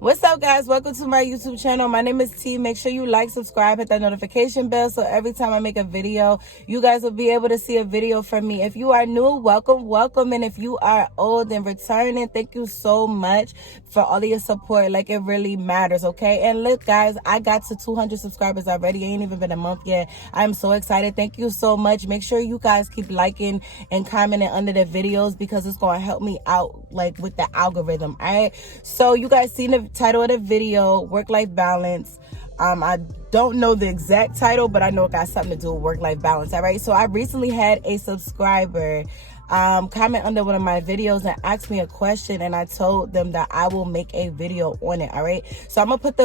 What's up, guys? Welcome to my YouTube channel. My name is T. Make sure you like, subscribe, hit that notification bell so every time I make a video, you guys will be able to see a video from me. If you are new, welcome. And if you are old and returning, thank you so much for all of your support. Like, it really matters, okay? And look, guys, I got to 200 subscribers already. It ain't even been a month yet. I'm so excited. Thank you so much. Make sure you guys keep liking and commenting under the videos because it's going to help me out, like, with the algorithm, all right? So you guys seen the title of the video, work-life balance. I don't know the exact title, but I know it got something to do with work-life balance. All right, so I recently had a subscriber comment under one of my videos and ask me a question, and I told them that I will make a video on it. All right, so I'm gonna put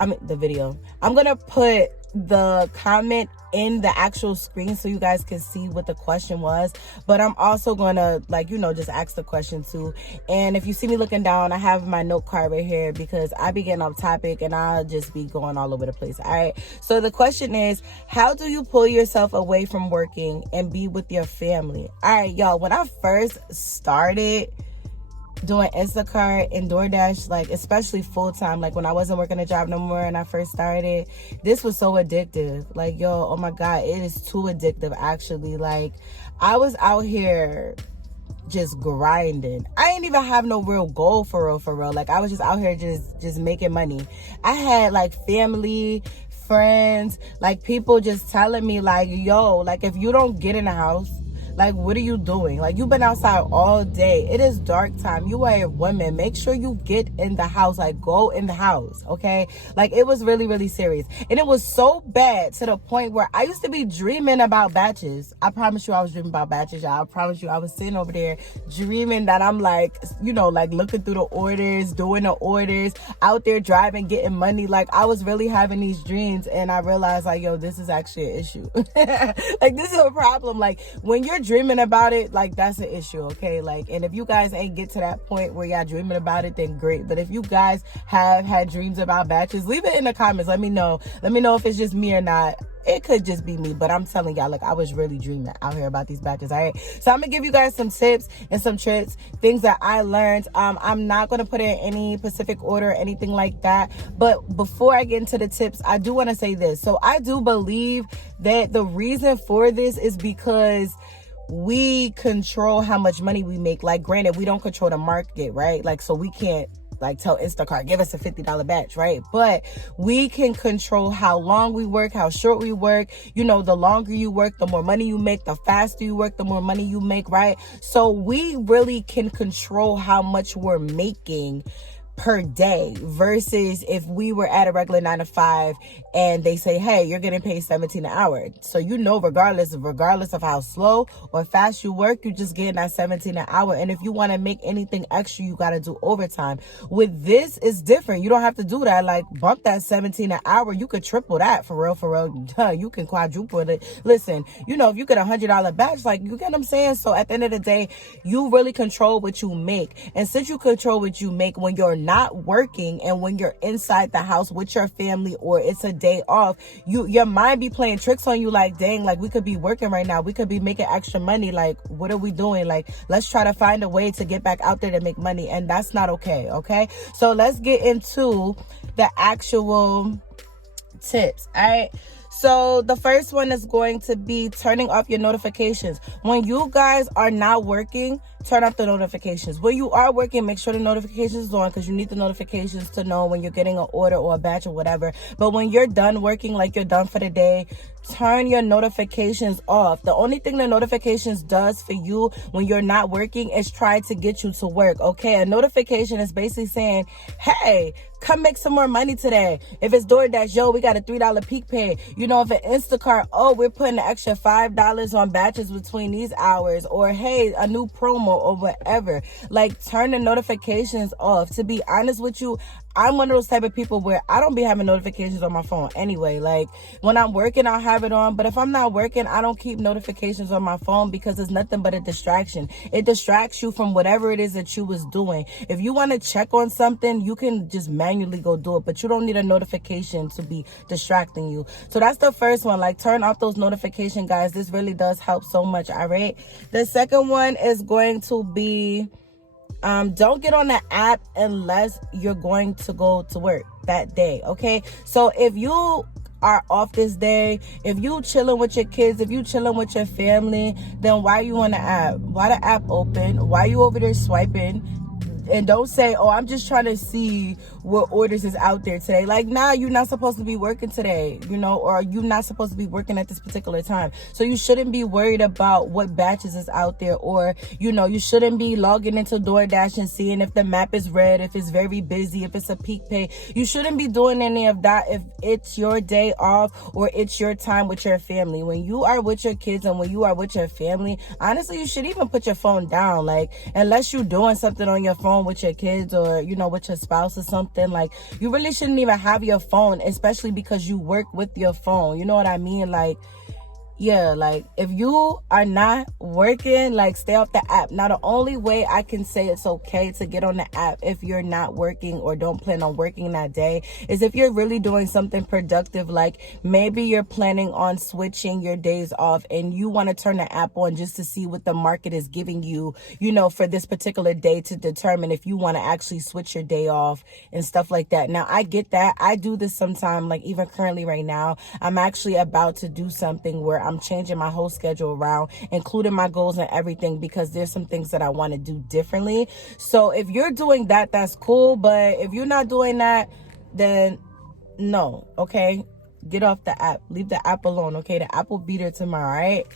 I'm gonna put the comment in the actual screen so you guys can see what the question was, but I'm also gonna, like, just ask the question too. And if you see me looking down, I have my note card right here because I be getting off topic and I'll just be going all over the place. All right, so the question is, how do you pull yourself away from working and be with your family? All right, y'all, when I first started doing Instacart and Doordash, like, especially full-time, like when I wasn't working a job no more and I first started, this was so addictive. Like, yo, oh my God, it is too addictive, actually. Like, I was out here just grinding. I didn't even have no real goal for real. Like, I was just out here just making money. I had, like, family, friends, like, people just telling me, like, yo, like, if you don't get in the house, like, what are you doing? Like, you've been outside all day. It is dark time. You are a woman. Make sure you get in the house. Like, go in the house, okay? Like, it was really, really serious. And it was so bad to the point where I used to be dreaming about batches. I promise you I was dreaming about batches, y'all. I promise you I was sitting over there dreaming that I'm, like, like, looking through the orders, doing the orders, out there driving, getting money. Like, I was really having these dreams, and I realized, like, yo, this is actually an issue. Like, this is a problem. Like, when you're dreaming about it, like, that's an issue, okay? Like, and if you guys ain't get to that point where y'all dreaming about it, then great. But if you guys have had dreams about batches, leave it in the comments. Let me know if it's just me or not. It could just be me, but I'm telling y'all, like, I was really dreaming out here about these batches. All right, so I'm gonna give you guys some tips and some tricks, things that I learned. I'm not gonna put it in any specific order or anything like that, but before I get into the tips, I do want to say this. So I do believe that the reason for this is because we control how much money we make. Like, granted, we don't control the market, right? Like, so we can't, like, tell Instacart, give us a $50 batch, right? But we can control how long we work, how short we work. The longer you work, the more money you make. The faster you work, the more money you make, right? So we really can control how much we're making per day versus if we were at a regular 9 to 5 and they say, hey, you're getting paid $17 an hour. So, regardless of how slow or fast you work, you're just getting that $17 an hour. And if you want to make anything extra, you got to do overtime. With this, it's different. You don't have to do that. Like, bump that $17 an hour. You could triple that for real. You can quadruple it. Listen, if you get $100 batch, like, you get what I'm saying? So at the end of the day, you really control what you make. And since you control what you make when you're not working and when you're inside the house with your family or it's a day off, your mind be playing tricks on you, like, dang, like, we could be working right now, we could be making extra money, like, what are we doing? Like, let's try to find a way to get back out there to make money, and that's not okay? So let's get into the actual tips. All right, so the first one is going to be turning off your notifications. When you guys are not working, turn off the notifications. When you are working, make sure the notifications is on, because you need the notifications to know when you're getting an order or a batch or whatever. But when you're done working, like, you're done for the day, turn your notifications off. The only thing the notifications does for you when you're not working is try to get you to work, okay? A notification is basically saying, hey, come make some more money today. If it's DoorDash, yo, we got a $3 peak pay. If it's Instacart, oh, we're putting an extra $5 on batches between these hours. Or, hey, a new promo or whatever. Like, turn the notifications off. To be honest with you, I'm one of those type of people where I don't be having notifications on my phone anyway. Like, when I'm working, I'll have it on. But if I'm not working, I don't keep notifications on my phone because it's nothing but a distraction. It distracts you from whatever it is that you was doing. If you want to check on something, you can just manually go do it. But you don't need a notification to be distracting you. So that's the first one. Like, turn off those notifications, guys. This really does help so much, all right? The second one is going to be Don't get on the app unless you're going to go to work that day, okay? So if you are off this day, if you chilling with your kids, if you chilling with your family, then why are you on the app? Why the app open? Why you over there swiping? And don't say, oh, I'm just trying to see what orders is out there today. Like, nah, you're not supposed to be working today, or you're not supposed to be working at this particular time. So you shouldn't be worried about what batches is out there, or, you shouldn't be logging into DoorDash and seeing if the map is red, if it's very busy, if it's a peak pay. You shouldn't be doing any of that if it's your day off or it's your time with your family. When you are with your kids and when you are with your family, honestly, you should even put your phone down. Like, unless you're doing something on your phone with your kids or with your spouse or something, like, you really shouldn't even have your phone, especially because you work with your phone. You know what I mean? Like, yeah, like, if you are not working, like, stay off the app. Now, the only way I can say it's okay to get on the app if you're not working or don't plan on working that day is if you're really doing something productive. Like, maybe you're planning on switching your days off and you want to turn the app on just to see what the market is giving you, for this particular day, to determine if you want to actually switch your day off and stuff like that. Now, I get that. I do this sometime, like, even currently right now, I'm actually about to do something where I'm changing my whole schedule around, including my goals and everything, because there's some things that I want to do differently. So if you're doing that, that's cool. But if you're not doing that, then no, okay? Get off the app. Leave the app alone, okay? The app will be there tomorrow, all right?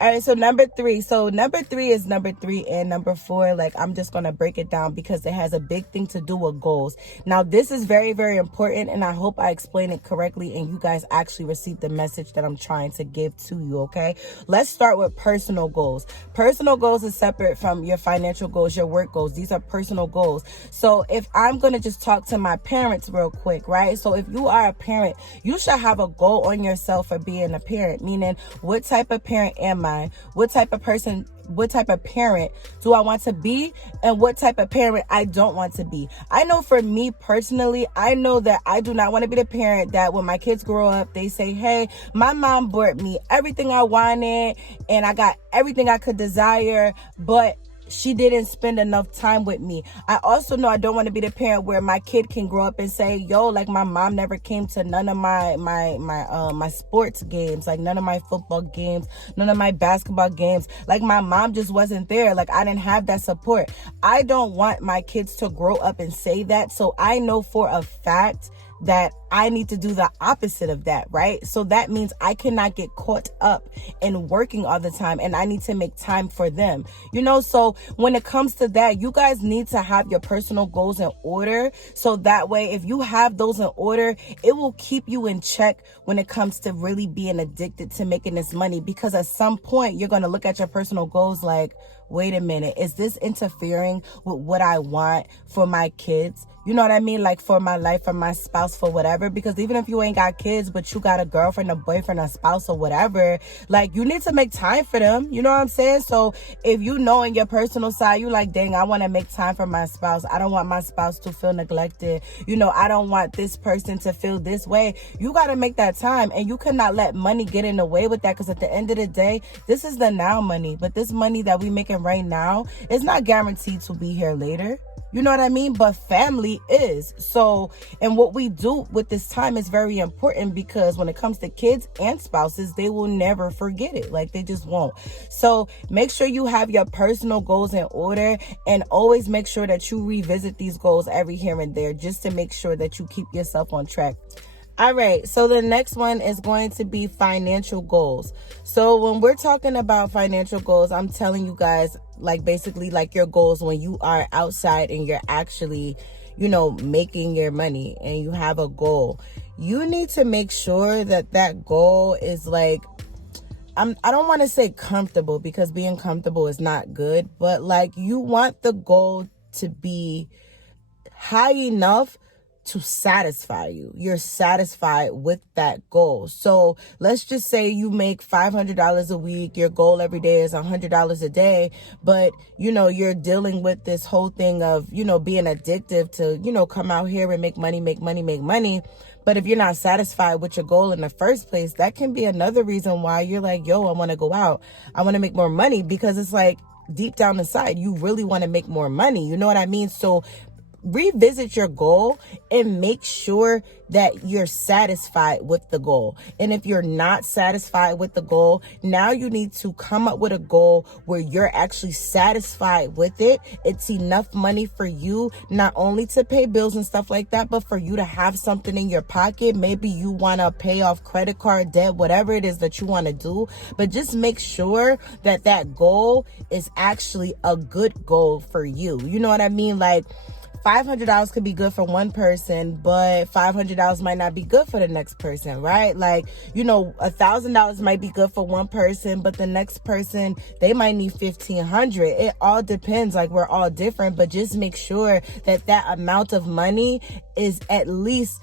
All right, so number three. So number three is number 3 and number 4. Like, I'm just going to break it down because it has a big thing to do with goals. Now, this is very, very important, and I hope I explain it correctly and you guys actually receive the message that I'm trying to give to you, okay? Let's start with personal goals. Personal goals is separate from your financial goals, your work goals. These are personal goals. So if I'm going to just talk to my parents real quick, right? So if you are a parent, you should have a goal on yourself for being a parent, meaning what type of parent am I? What type of person, what type of parent do I want to be, and what type of parent I don't want to be. I know for me personally, I know that I do not want to be the parent that when my kids grow up, they say, hey, my mom bought me everything I wanted and I got everything I could desire, but she didn't spend enough time with me. I also know I don't want to be the parent where my kid can grow up and say, yo, like, my mom never came to none of my sports games, like none of my football games, none of my basketball games. Like, my mom just wasn't there. Like, I didn't have that support. I don't want my kids to grow up and say that. So I know for a fact that I need to do the opposite of that, right? So that means I cannot get caught up in working all the time, and I need to make time for them, So when it comes to that, you guys need to have your personal goals in order. So that way, if you have those in order, it will keep you in check when it comes to really being addicted to making this money. Because at some point, you're going to look at your personal goals like, wait a minute, is this interfering with what I want for my kids? You know what I mean? Like, for my life, for my spouse, for whatever. Because even if you ain't got kids, but you got a girlfriend, a boyfriend, a spouse, or whatever, like, you need to make time for them. You know what I'm saying? So if you know in your personal side, you like, dang, I want to make time for my spouse. I don't want my spouse to feel neglected. I don't want this person to feel this way. You got to make that time. And you cannot let money get in the way with that. Because at the end of the day, this is the now money. But this money that we making right now is not guaranteed to be here later. You know what I mean? But family is. So, and what we do with this time is very important, because when it comes to kids and spouses, they will never forget it. Like, they just won't. So make sure you have your personal goals in order, and always make sure that you revisit these goals every here and there, just to make sure that you keep yourself on track. All right, so the next one is going to be financial goals. So when we're talking about financial goals, I'm telling you guys, like, basically like your goals when you are outside and you're actually, making your money and you have a goal. You need to make sure that that goal is like, I don't want to say comfortable, because being comfortable is not good, but like, you want the goal to be high enough to satisfy you. You're satisfied with that goal. So let's just say you make $500 a week. Your goal every day is $100 a day. But, you're dealing with this whole thing of, being addictive to, come out here and make money. But if you're not satisfied with your goal in the first place, that can be another reason why you're like, yo, I want to go out. I want to make more money, because it's like, deep down inside, you really want to make more money. You know what I mean? So revisit your goal and make sure that you're satisfied with the goal. And if you're not satisfied with the goal, now you need to come up with a goal where you're actually satisfied with it. It's enough money for you, not only to pay bills and stuff like that, but for you to have something in your pocket. Maybe you want to pay off credit card debt, whatever it is that you want to do. But just make sure that that goal is actually a good goal for you. You know what I mean? Like, $500 could be good for one person, but $500 might not be good for the next person, right? Like, you know, $1,000 might be good for one person, but the next person, they might need $1,500. It all depends. Like, we're all different, but just make sure that that amount of money is at least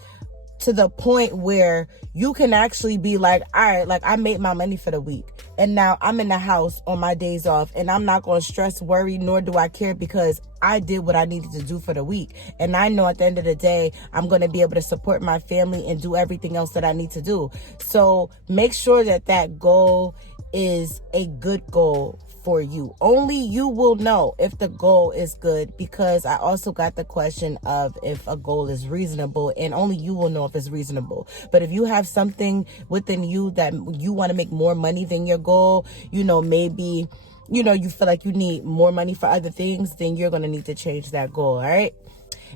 to the point where you can actually be like, all right, like, I made my money for the week and now I'm in the house on my days off and I'm not going to stress, worry, nor do I care, because I did what I needed to do for the week. And I know at the end of the day, I'm going to be able to support my family and do everything else that I need to do. So make sure that that goal is a good goal for you. Only you will know if the goal is good, because I also got the question of if a goal is reasonable, and only you will know if it's reasonable. But if you have something within you that you want to make more money than your goal, you know, maybe, you know, you feel like you need more money for other things, then you're going to need to change that goal. All right.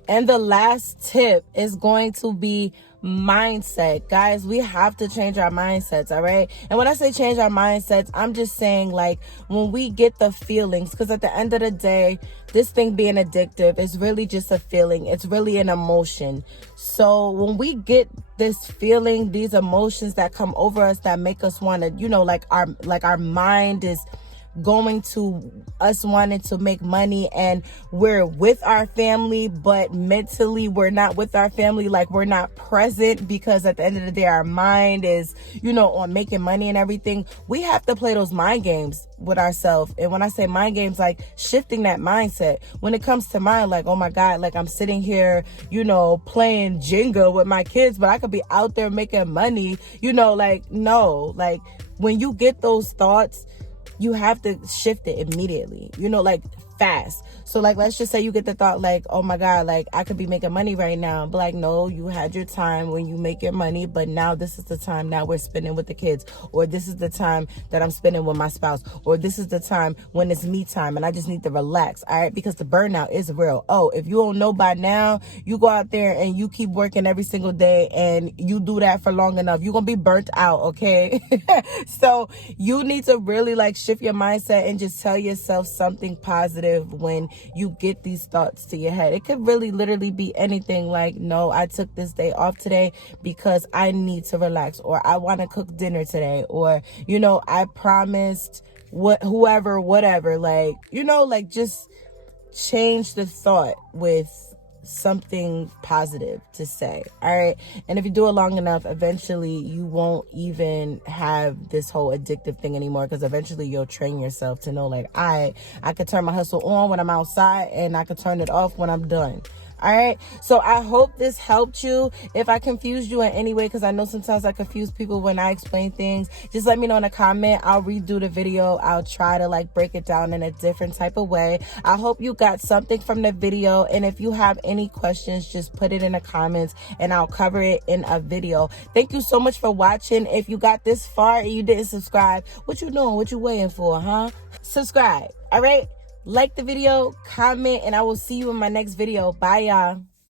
And the last tip is going to be mindset. Guys, we have to change our mindsets, all right? And when I say change our mindsets, I'm just saying, like, when we get the feelings, because at the end of the day, this thing being addictive is really just a feeling. It's really an emotion. So when we get this feeling, these emotions that come over us that make us want to, you know, like our mind is going to us wanting to make money, and we're with our family, but mentally we're not with our family. Like, we're not present, because at the end of the day, our mind is, you know, on making money and everything. We have to play those mind games with ourselves. And when I say mind games, like shifting that mindset. When it comes to mine, like, oh my God, like I'm sitting here, you know, playing Jenga with my kids, but I could be out there making money, you know, like, no, like when you get those thoughts, you have to shift it immediately, you know, like fast. So like, let's just say you get the thought like, oh my God, like I could be making money right now. But like, no, you had your time when you make your money, but now this is the time now we're spending with the kids, or this is the time that I'm spending with my spouse, or this is the time when it's me time and I just need to relax. All right. Because the burnout is real. Oh, if you don't know by now, you go out there and you keep working every single day and you do that for long enough, you're going to be burnt out. Okay. So you need to really like shift your mindset and just tell yourself something positive when you get these thoughts to your head. It could really literally be anything, like, no, I took this day off today because I need to relax, or I want to cook dinner today, or, you know, I promised whoever, whatever, like, you know, like just change the thought with something positive to say. All right. And if you do it long enough, eventually you won't even have this whole addictive thing anymore, because eventually you'll train yourself to know, like, I could turn my hustle on when I'm outside and I could turn it off when I'm done. All right. So I hope this helped you. If I confused you in any way, because I know sometimes I confuse people when I explain things, just let me know in a comment. I'll redo the video. I'll try to like break it down in a different type of way. I hope you got something from the video. And if you have any questions, just put it in the comments and I'll cover it in a video. Thank you so much for watching. If you got this far and you didn't subscribe, what you doing? What you waiting for, huh? Subscribe. All right. Like the video, comment, and I will see you in my next video. Bye, y'all.